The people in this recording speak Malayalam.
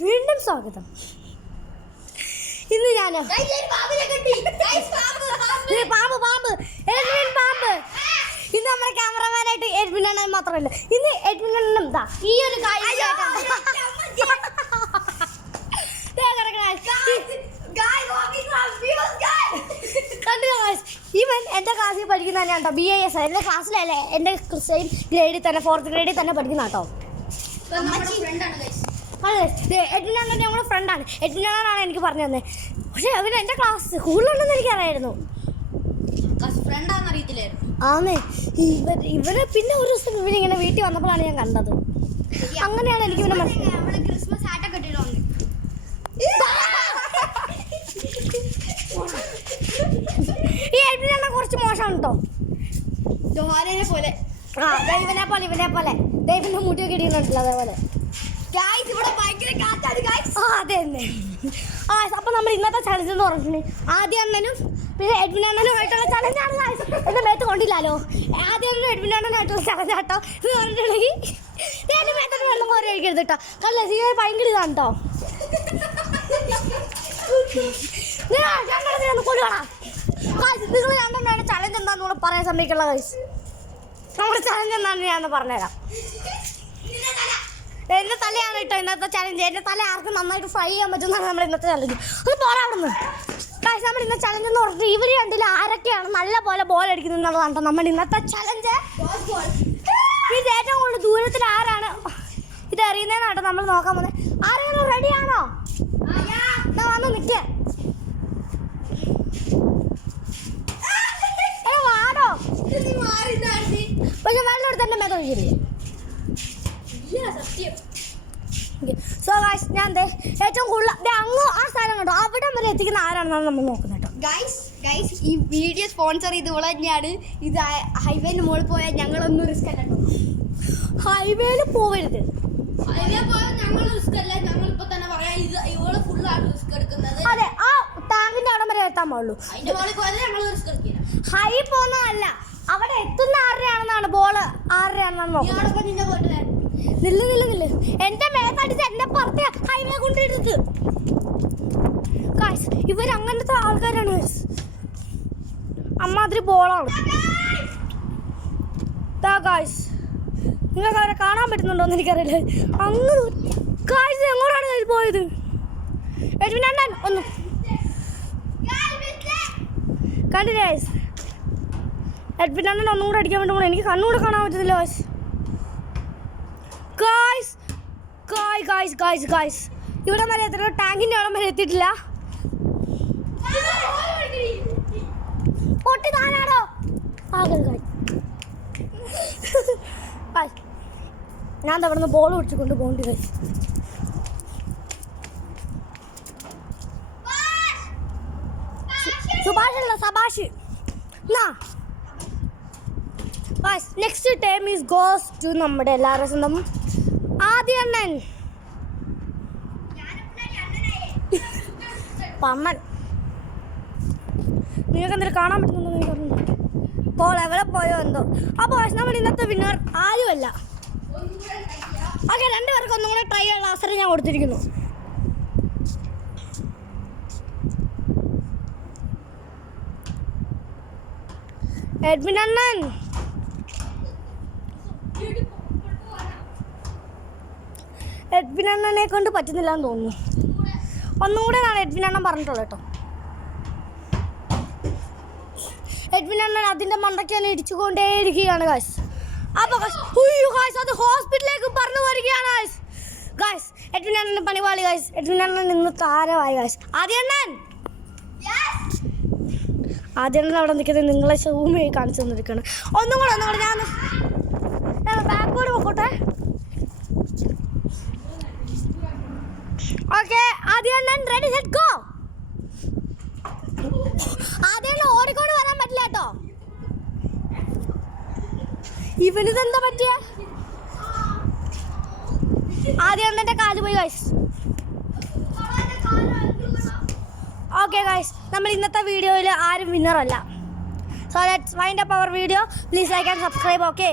വീണ്ടും സ്വാഗതം. ഇന്ന് ഞാൻ പാമ്പ് ഇന്ന് നമ്മുടെ ക്യാമറമാനായിട്ട് എഡ്വിൻ അണ്ണൻ മാത്രമല്ല, ഇന്ന് എഡ്വിൻ അണ്ണനും ഈ ഒരു ഇവൻ എൻ്റെ ക്ലാസ്സിൽ പഠിക്കുന്ന തന്നെ കേട്ടോ. BAS എൻ്റെ ക്ലാസ്സിലല്ലേ, എൻ്റെ സെയിം ഗ്രേഡിൽ തന്നെ 4th ഗ്രേഡിൽ തന്നെ പഠിക്കുന്ന കേട്ടോ. അതെ, എഡ്വിൻ അണ്ണൻ ഞങ്ങളുടെ ഫ്രണ്ടാണ്. എഡ്വിൻ അണ്ണനാണ് എനിക്ക് പറഞ്ഞു തന്നെ. പക്ഷെ അവൻ എൻ്റെ ക്ലാസ് സ്കൂളിലുണ്ടെന്ന് എനിക്കറിയായിരുന്നു. ആന്നേ, ഇവരെ പിന്നെ ഒരു ദിവസം ഇവനിങ്ങനെ വീട്ടിൽ വന്നപ്പോഴാണ് ഞാൻ കണ്ടത്. അങ്ങനെയാണ് എനിക്ക് ഇവനെ മനസ്സിലായി. ക്രിസ്മസ് ആട്ടൊക്കെ ഇട്ടിട്ടുണ്ട്. ഈ എഡ്വിൻ അണ്ണൻ കുറച്ച് മോശമാണ് കേട്ടോ. പോലെ ഇവനെ പോലെ ദൈവന്റെ മുടിയൊക്കെ ഇടിയുന്നുണ്ടല്ലോ. അതേപോലെ അതെ തന്നെ. അപ്പൊ നമ്മൾ ഇന്നത്തെ ചലഞ്ച് എന്ന് പറഞ്ഞിട്ടുണ്ടെങ്കിൽ ആദ്യം അണ്ണനും പിന്നെ എഡ്വിൻ അണ്ണനുമായിട്ടുള്ള ചലഞ്ചാണ്. എന്റെ മേത്ത് കൊണ്ടില്ലല്ലോ. ആദ്യം അണ്ണനും എഡ്വിൻ അണ്ണനായിട്ടുള്ള ചലഞ്ച് കേട്ടോ എന്ന് പറഞ്ഞിട്ടുണ്ടെങ്കിൽ എന്റെ മേത്തോട്ട് വെള്ളം കോരി ഒഴിക്കരുത് കേട്ടോ. കല്ല സീന ഭയങ്കര ഇതാണ് കേട്ടോ. നിങ്ങൾ രണ്ടെണ്ണമാണ് ചലഞ്ച് എന്താന്ന് കൂടെ പറയാൻ സമ്മതിക്കുള്ള കൈസ്. നമ്മുടെ ചലഞ്ച് എന്താണെന്ന് ഞാൻ പറഞ്ഞുതരാം. എൻ്റെ തലയാണ് കേട്ടോ ഇന്നത്തെ ചലഞ്ച്. എൻ്റെ തല ആർക്കും നന്നായിട്ട് ഫ്രൈ ചെയ്യാൻ പറ്റുന്നതാണ് നമ്മുടെ ഇന്നത്തെ ചലഞ്ച്. അത് പോരാ അവിടുന്ന്. കാശ് നമ്മുടെ ഇന്നത്തെ ചലഞ്ച് എന്ന് പറഞ്ഞിട്ട് ഇവർ രണ്ടിൽ ആരൊക്കെയാണ് നല്ല പോലെ ബോൾ അടിക്കുന്നത് എന്നുള്ളതാണ് കേട്ടോ നമ്മുടെ ഇന്നത്തെ ചലഞ്ച്. ഇത് ഏറ്റവും കൂടുതൽ ദൂരത്തിൽ ആരാണ് ഇത് എറിയുന്നതെന്നാണ് കേട്ടോ നമ്മൾ നോക്കാൻ പോകുന്നത്. ആരെങ്കിലും റെഡിയാണോ? ഞാൻ വന്ന് നിൽക്കേ. വാടോ. പക്ഷെ വെള്ളം എടുത്ത് എൻ്റെ മേത്ത് ഒഴിക്കരുത്. സോ ഗൈസ്, ഞാൻ ഏറ്റവും കൂടുതൽ അങ്ങ് ആ സ്ഥലം കണ്ടോ അവിടെ വരെ എത്തിക്കുന്ന ആരാണെന്നാണ് നമ്മൾ നോക്കുന്നത് കേട്ടോ. ഗൈസ് ഈ വീഡിയോ സ്പോൺസർ ചെയ്ത് ഇവിടെ തന്നെയാണ്. ഇത് ഹൈവേന് മുകളിൽ പോയാൽ ഞങ്ങളൊന്നും റിസ്ക് അല്ല കേട്ടോ. ഹൈവേയിൽ പോവരുത്. ഹൈവേ പോയാൽ ഞങ്ങൾ റിസ്ക് അല്ല. ഞങ്ങളിപ്പോൾ തന്നെ പറയാം, ഇത് ഇവള് ഫുള്ളാണ് റിസ്ക് എടുക്കുന്നത്. അതെ, ആ ടാങ്കിന്റെ അവിടെ വരെ എത്താൻ പാടുള്ളൂ. അതിന്റെ മുകളിൽ പോയാൽ ഞങ്ങൾ റിസ്ക് എടുക്കില്ല. ഹൈ പോകുന്നതല്ല, അവിടെ എത്തുന്ന ആരുടെയാണെന്നാണ് ബോള് ആരുടെയാണെന്നാണ് നോക്കുന്നത്. നില്ല് എന്റെ മേത്തടിച്ച് എന്നെ പുറത്ത് ഹൈവേ കൊണ്ടിരുന്നത്. ഗൈസ്, ഇവർ അങ്ങനത്തെ ആൾക്കാരാണ്. അമ്മാതിരി ബോളാണ്. ഗൈസ്, നിങ്ങൾക്ക് അവരെ കാണാൻ പറ്റുന്നുണ്ടോന്ന് എനിക്കറിയില്ല. അങ്ങ് ഗൈസ് എങ്ങോട്ടാണ് പോയത്? എഡ്വിൻ അണ്ണൻ ഒന്ന് കണ്ടില്ലേ ഗൈസ്? എഡ്വിൻ അണ്ണൻ ഒന്നും കൂടെ അടിക്കാൻ വേണ്ടി എനിക്ക് കണ്ണുകൂടെ കാണാൻ പറ്റുന്നില്ല ഗൈസ്. ഇവിടെ വരെ എത്ര ടാങ്കിന്റെ അവിടെ വരെ എത്തിയിട്ടില്ല. പൊട്ടി താനാണോ? ഞാൻ അവിടെ നിന്ന് ബോൾ പിടിച്ചുകൊണ്ട് പോകേണ്ടി വരും. സുഭാഷല്ല, സബാഷ്. Next time is goes to നമ്മുടെ എല്ലാവരും സ്വന്തം ആദ്യ അണ്ണൻ പമ്മൻ. നിങ്ങൾക്ക് എന്തെങ്കിലും കാണാൻ പറ്റുന്നുണ്ടോ എന്ന് പറഞ്ഞിട്ടുണ്ട്. ബോൾ എവിടെ പോയോ എന്തോ. അപ്പോൾ നമ്മൾ ഇന്നത്തെ വിന്നർ ആരുമല്ല. ഓക്കെ, രണ്ടുപേർക്ക് ഒന്നും കൂടെ ട്രൈ ചെയ്യാനുള്ള അവസരം ഞാൻ കൊടുത്തിരിക്കുന്നു. എഡ്വിൻ അണ്ണൻ എഡ്വിൻ അണ്ണനെ കൊണ്ട് പറ്റുന്നില്ല എന്ന് തോന്നുന്നു. ഒന്നുകൂടെ ഞാൻ എഡ്വിൻ അണ്ണൻ പറഞ്ഞിട്ടുള്ളൂ കേട്ടോ. എഡ്വിൻ അണ്ണൻ അതിൻ്റെ മണ്ടയ്ക്ക് തന്നെ ഇടിച്ചുകൊണ്ടേയിരിക്കുകയാണ് ഗൈസ്. അപ്പോൾ ഗൈസ് അത് ഹോസ്പിറ്റലിലേക്ക് പറഞ്ഞു വരികയാണ് ഗൈസ്. എഡ്വിൻ അണ്ണൻ പണിപാളി ഗൈസ്. എഡ്വിൻ അണ്ണൻ ഇന്ന് താരമായി ഗൈസ്. ആദ്യ അണ്ണൻ അവിടെ നിൽക്കുന്നത് നിങ്ങളെ സൂമിയായി കാണിച്ചു തന്നിരിക്കുകയാണ്. ഒന്നും കൂടെ ഞാൻ ബാക്കോട് പോക്കോട്ടെ. ഓക്കെ, ആദ്യം റെഡി സെറ്റ് ഗോ. ആദ്യം ഓടിക്കൊണ്ട് വരാൻ പറ്റില്ല കേട്ടോ. ഇവനിതെന്താ പറ്റിയ? ആദ്യം എന്റെ കാല് പോയി ഗൈസ്. ഓക്കെ ഗൈസ്, നമ്മൾ ഇന്നത്തെ വീഡിയോയിൽ ആരും വിന്നറല്ല. So let's wind up our video. Please like and subscribe. Okay.